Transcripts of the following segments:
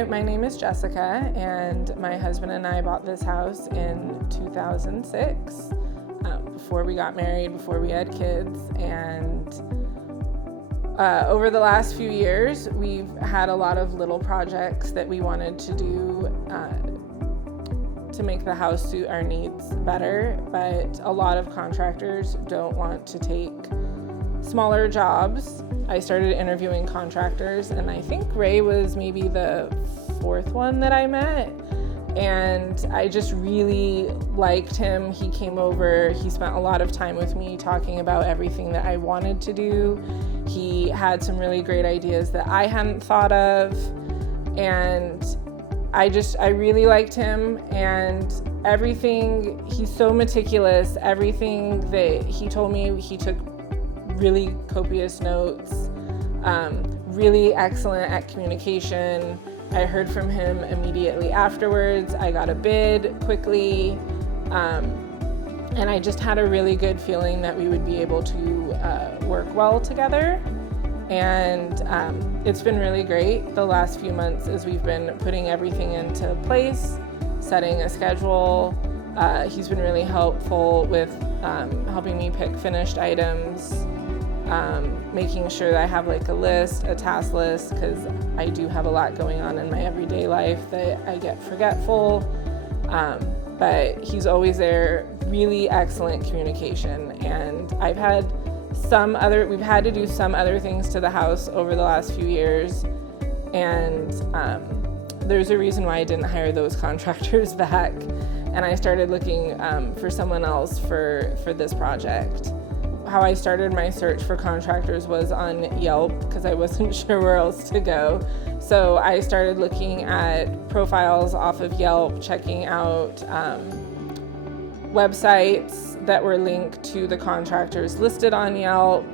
Hi, my name is Jessica, and my husband and I bought this house in 2006, before we got married, before we had kids, and over the last few years, we've had a lot of little projects that we wanted to do to make the house suit our needs better, but a lot of contractors don't want to take smaller jobs. I started interviewing contractors, and I think Ray was maybe the fourth one that I met, and I just really liked him. He came over, he spent a lot of time with me talking about everything that I wanted to do. He had some really great ideas that I hadn't thought of, and I really liked him, and everything, he's so meticulous. Everything that he told me, he took really copious notes, really excellent at communication. I heard from him immediately afterwards. I got a bid quickly, and I just had a really good feeling that we would be able to work well together. And it's been really great the last few months as we've been putting everything into place, setting a schedule. He's been really helpful with helping me pick finished items, making sure that I have like a list, a task list, because I do have a lot going on in my everyday life that I get forgetful. But he's always there, really excellent communication. And we've had to do some other things to the house over the last few years. And there's a reason why I didn't hire those contractors back. And I started looking for someone else for this project. How I started my search for contractors was on Yelp because I wasn't sure where else to go. So I started looking at profiles off of Yelp, checking out websites that were linked to the contractors listed on Yelp.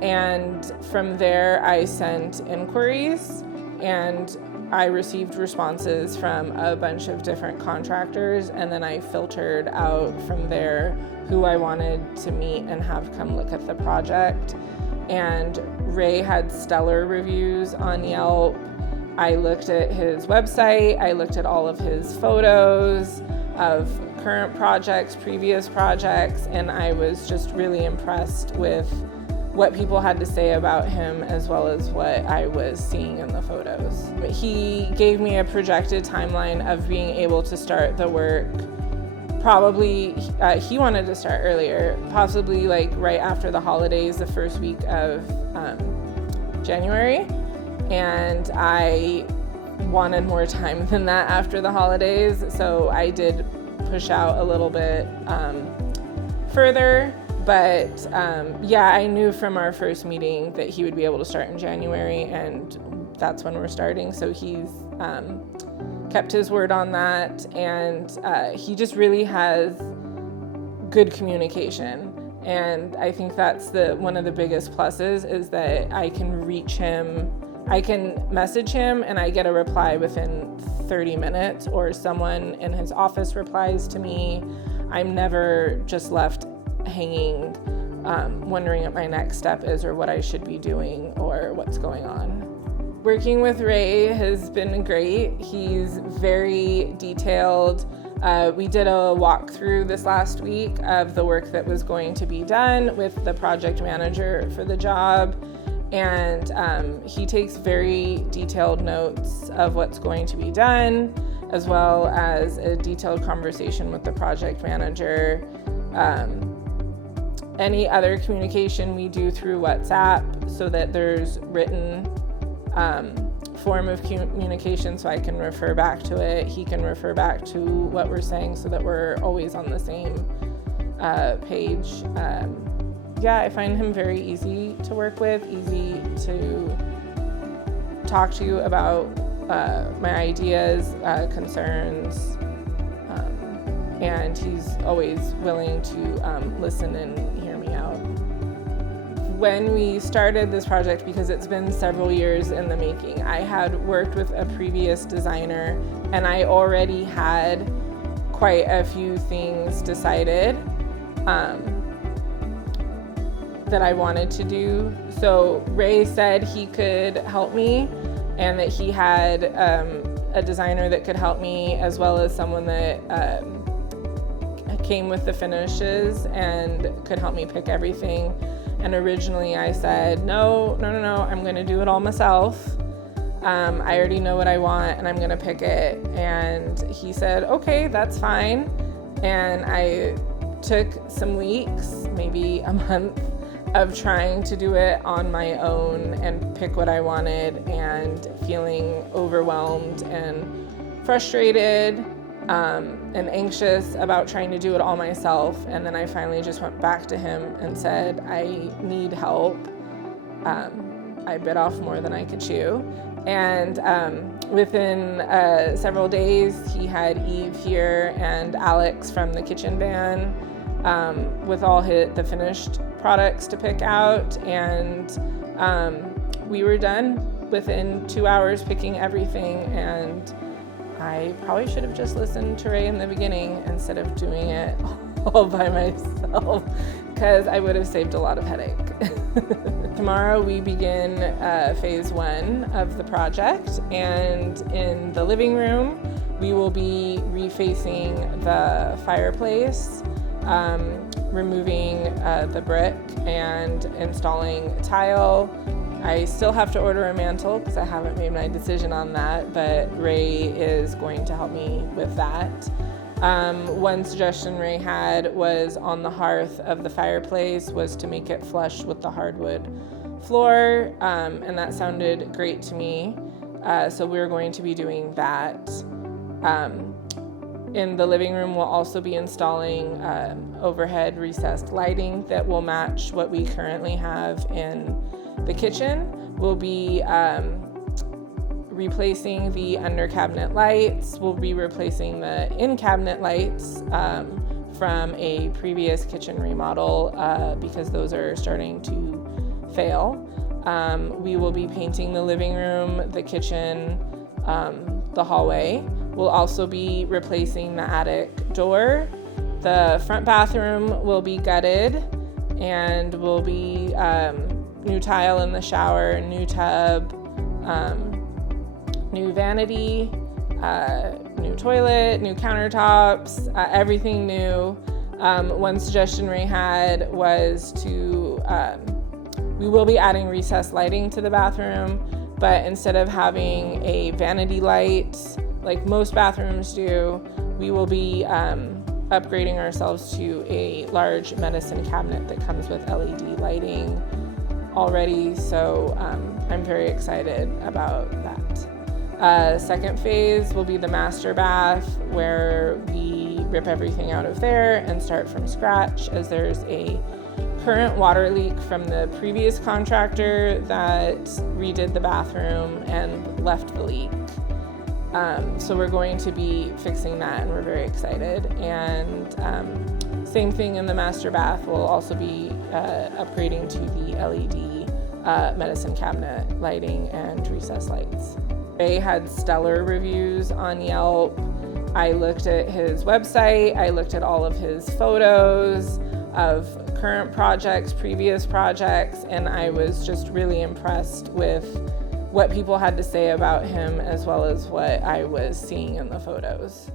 And from there, I sent inquiries, and I received responses from a bunch of different contractors, and then I filtered out from there who I wanted to meet and have come look at the project. And Ray had stellar reviews on Yelp. I looked at his website, I looked at all of his photos of current projects, previous projects, and I was just really impressed with what people had to say about him as well as what I was seeing in the photos. He gave me a projected timeline of being able to start the work. Probably, he wanted to start earlier, possibly like right after the holidays, the first week of January. And I wanted more time than that after the holidays, so I did push out a little bit further. But I knew from our first meeting that he would be able to start in January, and that's when we're starting. So he's kept his word on that, and he just really has good communication. And I think that's one of the biggest pluses is that I can reach him. I can message him and I get a reply within 30 minutes, or someone in his office replies to me. I'm never just left hanging, wondering what my next step is or what I should be doing or what's going on. Working with Ray has been great. He's very detailed. We did a walkthrough this last week of the work that was going to be done with the project manager for the job. And he takes very detailed notes of what's going to be done, as well as a detailed conversation with the project manager. Any other communication we do through WhatsApp so that there's written form of communication so I can refer back to it. He can refer back to what we're saying so that we're always on the same page. I find him very easy to work with, easy to talk to about my ideas, concerns, and he's always willing to listen and hear me out. When we started this project, because it's been several years in the making, I had worked with a previous designer, and I already had quite a few things decided that I wanted to do. So Ray said he could help me and that he had a designer that could help me, as well as someone that came with the finishes and could help me pick everything. And originally I said, no, I'm gonna do it all myself. I already know what I want and I'm gonna pick it. And he said, okay, that's fine. And I took some weeks, maybe a month, of trying to do it on my own and pick what I wanted, and feeling overwhelmed and frustrated and anxious about trying to do it all myself. And then I finally just went back to him and said, I need help. I bit off more than I could chew. And within several days, he had Eve here and Alex from the kitchen van with all the finished products to pick out. And we were done within 2 hours picking everything. And I probably should have just listened to Ray in the beginning instead of doing it all by myself, because I would have saved a lot of headache. Tomorrow we begin phase 1 of the project, and in the living room we will be refacing the fireplace, removing the brick and installing tile. I still have to order a mantle because I haven't made my decision on that, but Ray is going to help me with that. One suggestion Ray had was on the hearth of the fireplace was to make it flush with the hardwood floor, and that sounded great to me. So we're going to be doing that. In the living room, we'll also be installing overhead recessed lighting that will match what we currently have in the kitchen. We'll be replacing the under cabinet lights. We'll be replacing the in cabinet lights from a previous kitchen remodel because those are starting to fail. We will be painting the living room, the kitchen, the hallway. We'll also be replacing the attic door. The front bathroom will be gutted, and will be new tile in the shower, new tub, new vanity, new toilet, new countertops, everything new. One suggestion Ray had was we will be adding recessed lighting to the bathroom, but instead of having a vanity light like most bathrooms do, we will be upgrading ourselves to a large medicine cabinet that comes with LED lighting already. So I'm very excited about that. Second phase will be the master bath, where we rip everything out of there and start from scratch, as there's a current water leak from the previous contractor that redid the bathroom and left the leak. So we're going to be fixing that, and we're very excited. And same thing in the master bath. We'll also be upgrading to the LED medicine cabinet lighting and recessed lights. Ray had stellar reviews on Yelp. I looked at his website. I looked at all of his photos of current projects, previous projects, and I was just really impressed with what people had to say about him, as well as what I was seeing in the photos.